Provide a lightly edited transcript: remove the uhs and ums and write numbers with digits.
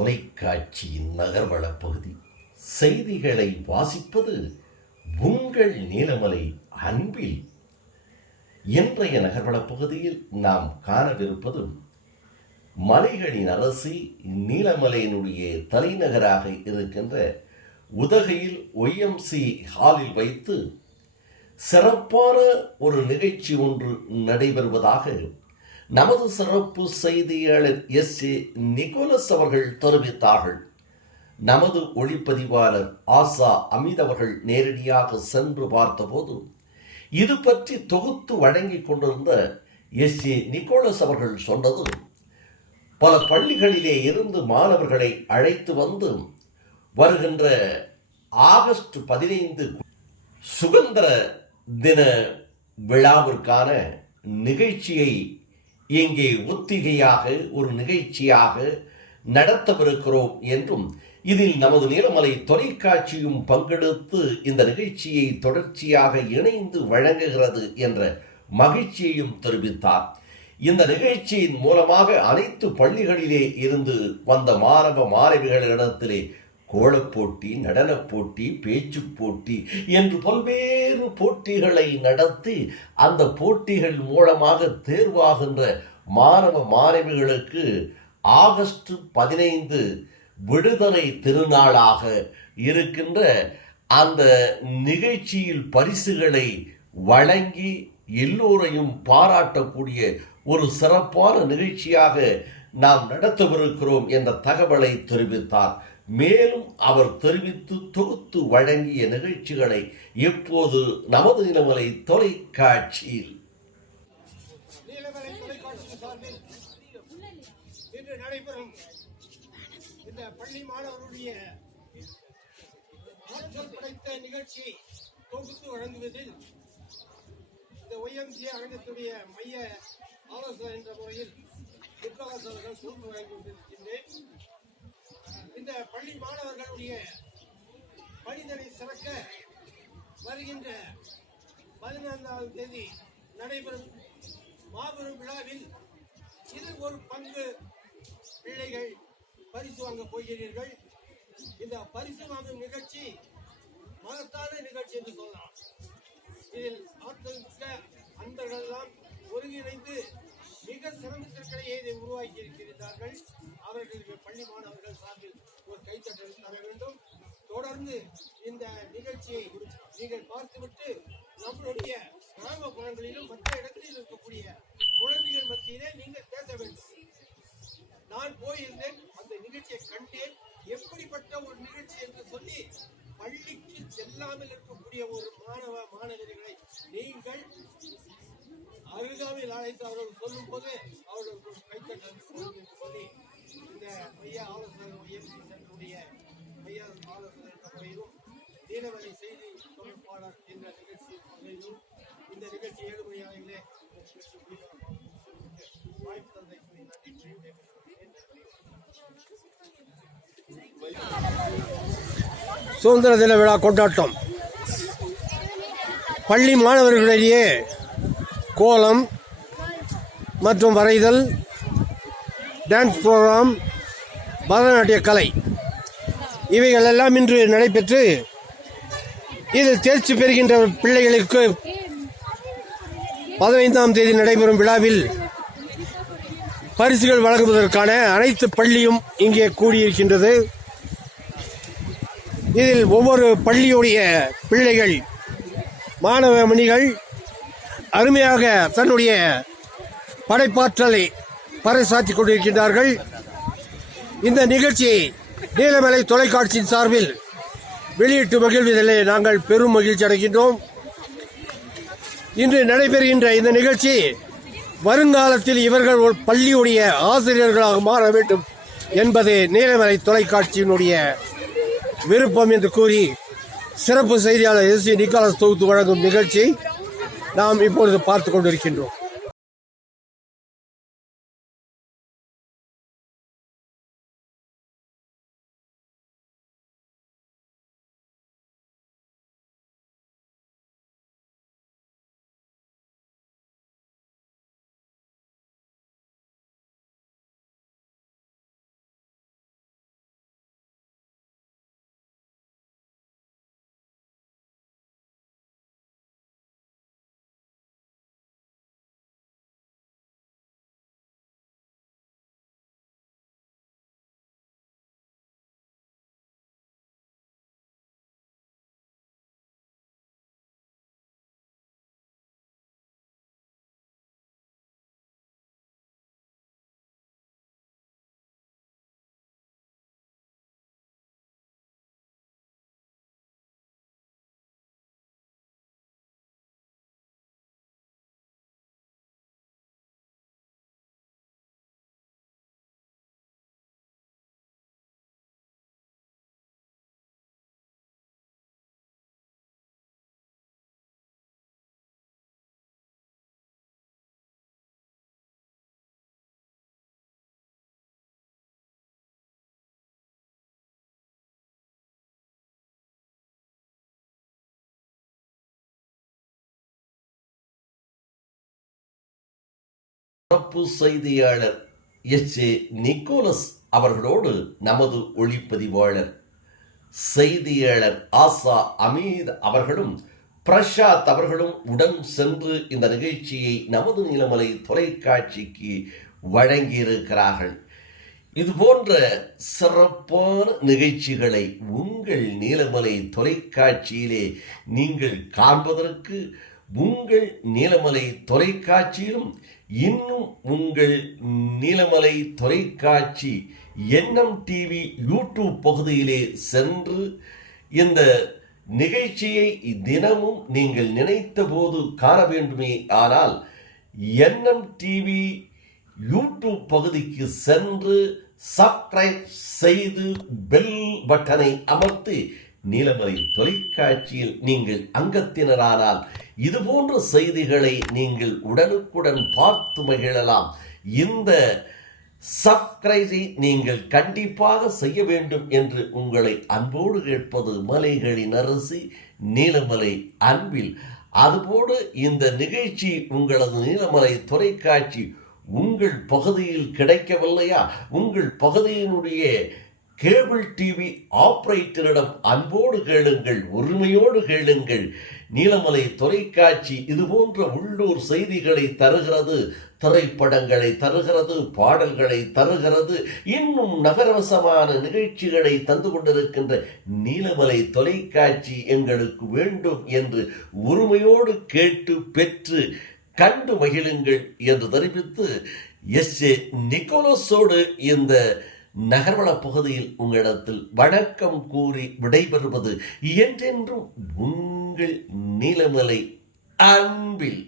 தொலைக்காட்சியின் நகர்வள பகுதி செய்திகளை வாசிப்பது உங்கள் நீலமலை அன்பில். இன்றைய நகர்வள பகுதியில் நாம் காணவிருப்பது மலைகளின் அரசி நீலமலையினுடைய தலைநகராக இருக்கின்ற உதகையில் ஒய்எம்சி ஹாலில் வைத்து சிறப்பான ஒரு நிகழ்ச்சி ஒன்று நடைபெறுவதாக நமது சிறப்பு செய்தியாளர் எஸ்.ஏ. நிக்கோலஸ் அவர்கள் தெரிவித்தார்கள். நமது ஒளிப்பதிவாளர் ஆசா அமித் அவர்கள் நேரடியாக சென்று பார்த்தபோது இது பற்றி தொகுத்து வழங்கிக் கொண்டிருந்த எஸ்.ஏ. நிக்கோலஸ் அவர்கள் சொன்னது, பல பள்ளிகளிலே இருந்து மாணவர்களை அழைத்து வந்து வருகின்ற ஆகஸ்ட் 15 சுதந்திர தின விழாவிற்கான நிகழ்ச்சியை இங்கே ஒத்திகையாக ஒரு நிகழ்ச்சியாக நடத்தவிருக்கிறோம் என்றும், இதில் நமது நீலமலை தொலைக்காட்சியும் பங்கெடுத்து இந்த நிகழ்ச்சியை தொடர்ச்சியாக இணைந்து வழங்குகிறது என்ற மகிழ்ச்சியையும் தெரிவித்தார். இந்த நிகழ்ச்சியின் மூலமாக அனைத்து பள்ளிகளிலே இருந்து வந்த மாணவ மாணவிகளிடத்திலே கோலப்போட்டி, நடனப் போட்டி, பேச்சு போட்டி என்று பல்வேறு போட்டிகளை நடத்தி அந்த போட்டிகள் மூலமாக தேர்வாகின்ற மாணவ மாணவிகளுக்கு ஆகஸ்ட் 15 விடுதலை திருநாளாக இருக்கின்ற அந்த நிகழ்ச்சியில் பரிசுகளை வழங்கி எல்லோரையும் பாராட்டக்கூடிய ஒரு சிறப்பான நிகழ்ச்சியாக நாம் நடத்தவிருக்கிறோம் என்ற தகவலை தெரிவித்தார். மேலும் அவர் தெரிவித்து தொகுத்து வழங்கிய நிகழ்ச்சிகளை இப்போது நமது நீலமலை தொலைக்காட்சியில் இன்று நடைபெறும் இந்த பள்ளி மாணவருடைய ஆற்றல் படைத்த நிகழ்ச்சியை தொகுத்து வழங்குவதில் இந்த ஒய்எம்சி அரங்கத்துடைய மைய ஆலோசகர் என்ற முறையில் நிக்கோலஸ் அவர்கள் தொகுத்து வழங்கி கொண்டிருக்கின்றேன். இந்த பள்ளி மாணவர்களுடைய பணிதனை சிறக்க வருகின்ற 14ஆம் தேதி நடைபெறும் மாபெரும் விழாவில் இதில் ஒரு பங்கு பிள்ளைகள் பரிசு வாங்க போகிறீர்கள். இந்த பரிசு வாங்கும் நிகழ்ச்சி மகத்தான நிகழ்ச்சி என்று சொல்லலாம். இதில் ஆற்றல்மிக்க அன்பர்கள் எல்லாம் ஒருங்கிணைந்து மிக சிரமத்திற்கிடையே இதை உருவாக்கி இருக்கிறார்கள். அவர்களுக்கு பள்ளி மாணவர்கள் சார்பில் ஒரு கைத்தட்டல் தர வேண்டும். தொடர்ந்து இந்த நிகழ்ச்சியை நீங்கள் பார்த்துவிட்டு நம்மளுடைய கிராமப்புறங்களிலும் மற்ற இடங்களில் இருக்கக்கூடிய குழந்தைகள் மத்தியிலே நீங்கள் பேச வேண்டும். நான் போயிருந்தேன், அந்த நிகழ்ச்சியை கண்டேன், எப்படிப்பட்ட ஒரு நிகழ்ச்சி என்று சொல்லி பள்ளிக்கு செல்லாமல் இருக்கக்கூடிய ஒரு மாணவ மாணவர்களை நீங்கள் அருகாமையில் அழைத்து அவர்கள் சொல்லும் போது அவர்களுக்கு கைத்தட்டல் சொல்லி இந்த மைய ஆலோசகர் ஒய்எம்சி சென்டருடைய மைய ஆலோசகர் என்ற முறையிலும் நீலமலை செய்தி தொடர்பாளர் என்ற நிகழ்ச்சி முறையிலும் இந்த நிகழ்ச்சி 7 மணி அளவிலே வாய்ப்பு தந்தைக்கு நன்றி. சுதந்திர தின விழா கொண்டாட்டம் பள்ளி மாணவர்களிடையே கோலம் மற்றும் வரைதல், டான்ஸ் ப்ரோக்ராம், பரதநாட்டிய கலை இவைகள் எல்லாம் இன்று நடைபெற்று இதில் தேர்ச்சி பெறுகின்ற பிள்ளைகளுக்கு 15ஆம் தேதி நடைபெறும் விழாவில் பரிசுகள் வழங்குவதற்கான அனைத்து பள்ளியும் இங்கே கூடியிருக்கின்றது. இதில் ஒவ்வொரு பள்ளியுடைய பிள்ளைகள் மாணவ மணிகள் அருமையாக தன்னுடைய படைப்பாற்றலை பறைசாற்றிக் கொண்டிருக்கின்றார்கள். இந்த நிகழ்ச்சியை நீலமலை தொலைக்காட்சியின் சார்பில் வெளியிட்டு மகிழ்வதிலே நாங்கள் பெரும் மகிழ்ச்சி அடைகின்றோம். இன்று நடைபெறுகின்ற இந்த நிகழ்ச்சி வருங்காலத்தில் இவர்கள் ஒரு பள்ளியுடைய ஆசிரியர்களாக மாற வேண்டும் என்பது நீலமலை தொலைக்காட்சியினுடைய விருப்பம் என்று கூறி சிறப்பு செய்தியாளர் எஸ்.ஏ. நிக்கோலஸ் தொகுத்து வழங்கும் நிகழ்ச்சி நாம் இப்பொழுது பார்த்து கொண்டிருக்கின்றோம். சிறப்பு செய்தியாளர் எஸ்.ஏ. நிக்கோலஸ் அவர்களோடு நமது ஒளிப்பதிவாளர் செய்தியாளர் ஆசா அமீத் அவர்களும் பிரசாத் அவர்களும் உடன் சென்று இந்த நிகழ்ச்சியை நமது நீலமலை தொலைக்காட்சிக்கு வழங்கியிருக்கிறார்கள். இதுபோன்ற சிறப்பான நிகழ்ச்சிகளை உங்கள் நீலமலை தொலைக்காட்சியிலே நீங்கள் காண்பதற்கு உங்கள் நீலமலை தொலைக்காட்சியிலும் இன்னும் உங்கள் நீலமலை தொலைக்காட்சி NMTV யூடியூப் பகுதியிலே சென்று இந்த நிகழ்ச்சியை தினமும் நீங்கள் நினைத்த போது காண வேண்டுமே ஆனால் NMTV யூடியூப் பகுதிக்கு சென்று சப்ஸ்கிரைப் செய்து பெல் பட்டனை அமர்த்தி நீலமலை தொலைக்காட்சியில் நீங்கள் அங்கத்தினரானால் இதுபோன்ற செய்திகளை நீங்கள் உடனுக்குடன் பார்த்து மகிழலாம். இந்த சப்ஸ்கிரைபை நீங்கள் கண்டிப்பாக செய்ய வேண்டும் என்று உங்களை அன்போடு கேட்பது மலைகளின் அரசி நீலமலை அன்பில். அதுபோடு இந்த நிகழ்ச்சி உங்களது நீலமலை தொலைக்காட்சி உங்கள் பகுதியில் கிடைக்கவில்லையா, உங்கள் பகுதியினுடைய கேபிள் டிவி ஆபரேட்டரிடம் அன்போடு கேளுங்கள், உரிமையோடு கேளுங்கள். நீலமலை தொலைக்காட்சி இதுபோன்ற உள்ளூர் செய்திகளை தருகிறது, திரைப்படங்களை தருகிறது, பாடல்களை தருகிறது, இன்னும் நகரவசமான நிகழ்ச்சிகளை தந்து கொண்டிருக்கின்ற நீலமலை தொலைக்காட்சி எங்களுக்கு வேண்டும் என்று உரிமையோடு கேட்டு பெற்று கண்டு மகிழுங்கள் என்று தெரிவித்து எஸ்.ஏ. நிக்கோலஸோடு இந்த நகர்வள பகுதியில் உங்களிடத்தில் வணக்கம் கூறி விடைபெறுவது என்றென்றும் உங்கள் நீலமலை அன்பில்.